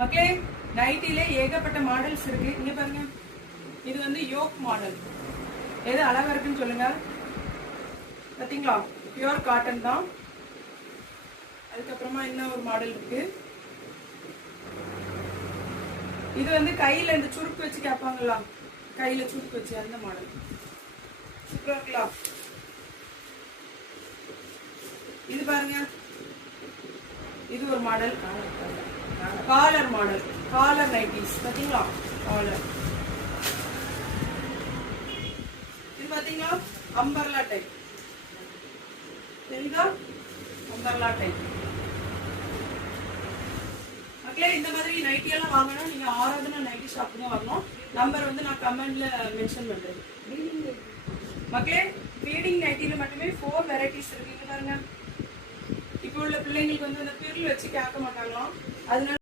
மக்களே, நைட்டிலே ஏகப்பட்ட மாடல்ஸ் இருக்கு. இங்க பாருங்க, இது வந்து யோக் மாடல். எது அழகா இருக்குன்னு சொல்லுங்க. பாத்தீங்களா, பியூர் காட்டன் தான். அதுக்கப்புறமா என்ன ஒரு மாடல் இருக்கு, இது வந்து கையில இந்த சுருக்கு வச்சு கேட்பாங்களா, கையில சுருக்கு வச்சு அந்த மாடல் சூப்பரா இருக்கலாம். இது பாருங்க, இது ஒரு model, collar model, collar nighties. பாத்தீங்களா, காலர். இது பாத்தீங்களா, அம்பர்லா டைப். தெரியுதா, அம்பர்லா டைப். மக்களே, இந்த மாதிரி நைட்டி எல்லாம் வாங்கணும் நீங்க ஆராதனா நைட்டி ஷாப்புங்க வரணும். நம்பர் வந்து நான் கமெண்ட்ல மென்ஷன் பண்றேன். மக்களே, ஃபீடிங் நைட்டில மட்டுமே 4 வெரைட்டிஸ் இருக்கு. பாருங்க, இப்போ உள்ள பிள்ளைங்களுக்கு வந்து அந்த பிரில் வச்சு கேட்க மாட்டாங்களாம், அதனால